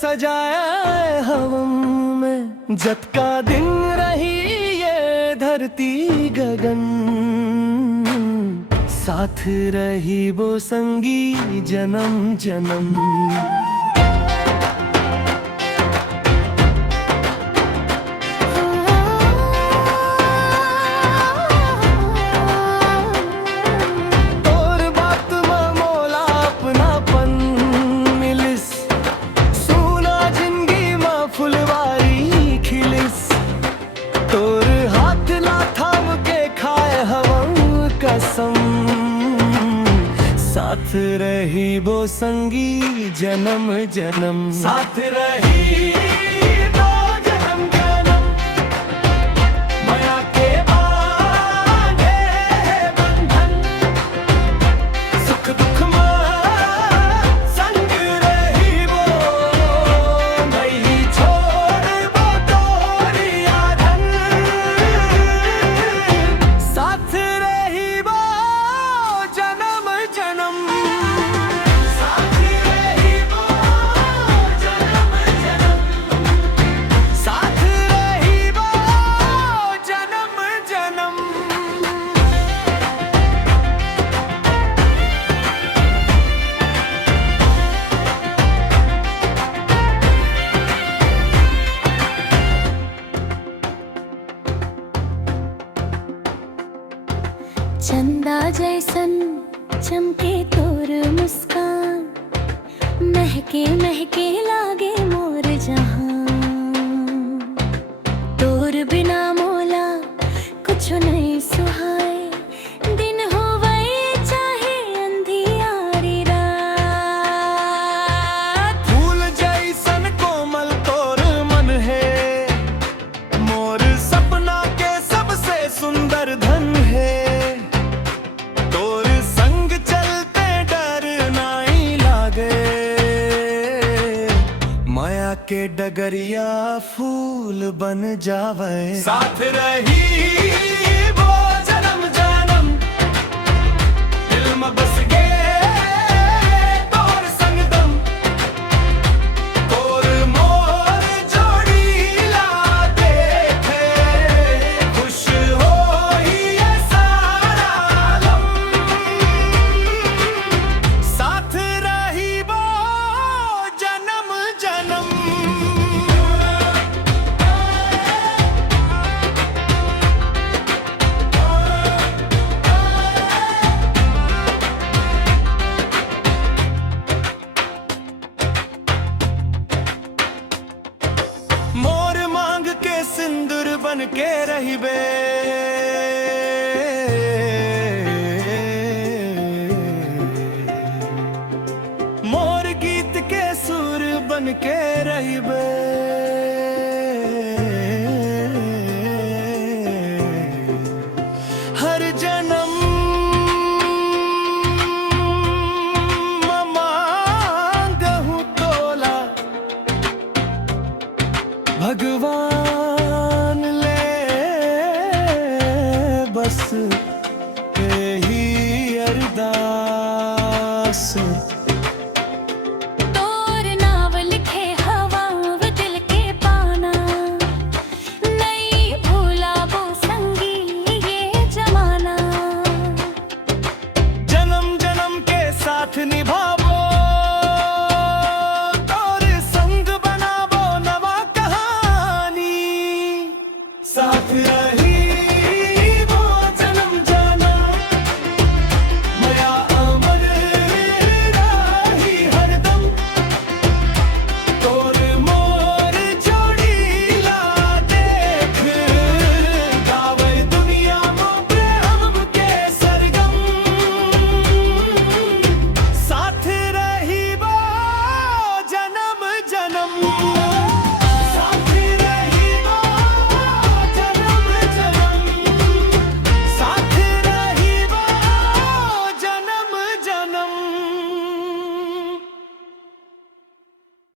सजाया है हवम में, जब का दिन रही ये धरती गगन, साथ रही वो संगी जन्म जन्म। साथ रही वो संगी जन्म जन्म, साथ रही वो जन्म जन्म। माया के बांधे बंधन, सुख दुख में संग रही वो, नहीं छोड़ वो तोरी यादन। साथ रही वो जन्म जन्म, साथ रही वो जन्म जन्म, साथ रही वो जन्म जन्म। चंदा जैसन चमके तोर मुस्कान, महके महके लागे मोर जहां। तोर बिना मोला कुछ नहीं सुहाए, दिन होवे चाहे अंधियारी रात। फूल जैसन कोमल तोर मन है, मोर सपना के सबसे सुंदर धन है। माया के डगरिया फूल बन जावे, साथ रही वो जन्म जन्म। दिल में बस गए तोर संगदम, तोर मोर जोड़ी ला देखे, खुश हो ये सारा आलम। साथ रही वो जन्म जन्म। मोर मांग के सिंदूर बन के रही बे, मोर गीत के सुर बन के रही बे। हर जन्म मांगहूँ तोला, भगवान ले बस यही अरदास। तोर नाव लिखे हवाओं दिल के पाना, नहीं भूला वो संगी ये जमाना। जन्म जन्म के साथ निभा